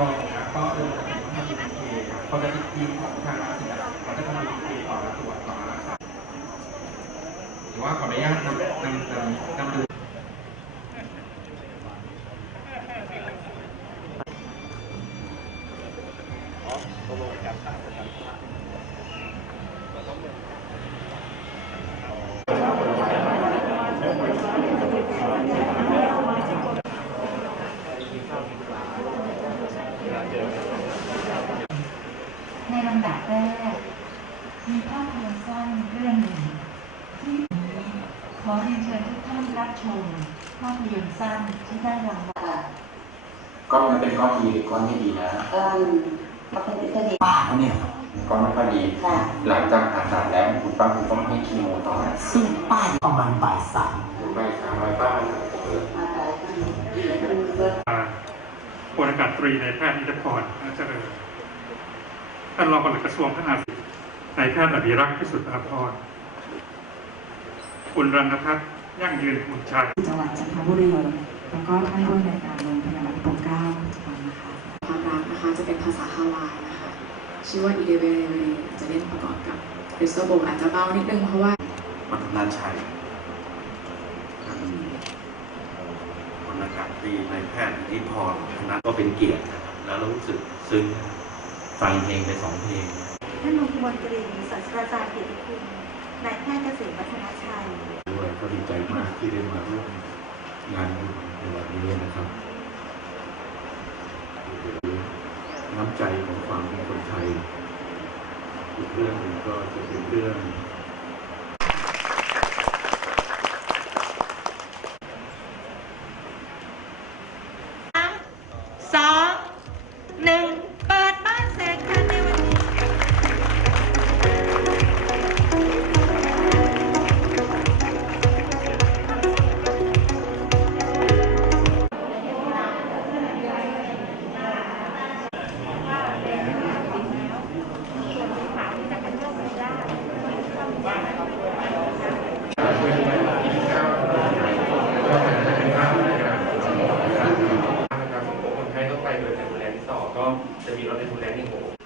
ตรงนะก็เออปกติต้องทำดีเอปกติทีมของทางราศีเขาจะทำดีเอต่อละตัวต่อละสายหรือว่าขออนุญาตนำนำนำนำดู ในลำดับแรก มีภาพยนตร์สั้นเรื่องหนึ่งที่ขอเรียนเชิญทุกท่านรับชม ภาพยนตร์สั้นที่ได้รางวัลก้อนมันเป็นก้อนดีหรือก้อนไม่ดีนะเอ่อเขาเป็นจะดีป้าเขาเนี่ยก้อนไม่ค่อยดีค่ะหลังจากผ่าตัดแล้วคุณป้าคุณต้องให้คีโมต่อซึ่งป้ายประมาณบ่ายสามคุณป้าสามร้อยป้ามันเปิดมาแต่ละท่านมันเบิร์พลอากาศตรีในายแพทย์อิทธิพรนาเจริญ ท่านรองปลัดกระทรวงพัฒนาสังคมนายแพทย์อภิรักษ์พิสุทธิ์อาภรณ์คุณรันพัฒน์ยั่งยืนมุนชัยจังหวัดจันทบุรีแล้วก็ท่านผู้อำนวยการโรงพยาบาลปกเกล้าปัจจุบันนะคะความรักนะคะจะเป็นภาษาฮาวายนะคะชื่อว่าอีเดเวเรจะเล่นประกอบกับคริสโตโบอาจจะเบานิดนึงเพราะว่าวัฒนาชัยท่านพลอากาศตรีนายแพทย์นิพรคณะก็เป็นเกียรตินะครับแล้วเรารู้สึกซึ้ง ฟังเพลงไปสองเพลงท่านมงคลตรีศาสตราจารย์เกียรติคุณนายแพทย์เกษมวัฒนชัยด้วยก็ดีใจมากที่ได้มาร่วมงานในวันนี้นะครับน้ำใจของความเป็นคนไทยอีกเรื่องหนึ่งก็จะเป็นเรื่องสอง ต่อก็จะมีรถในทุนแรงนี่โห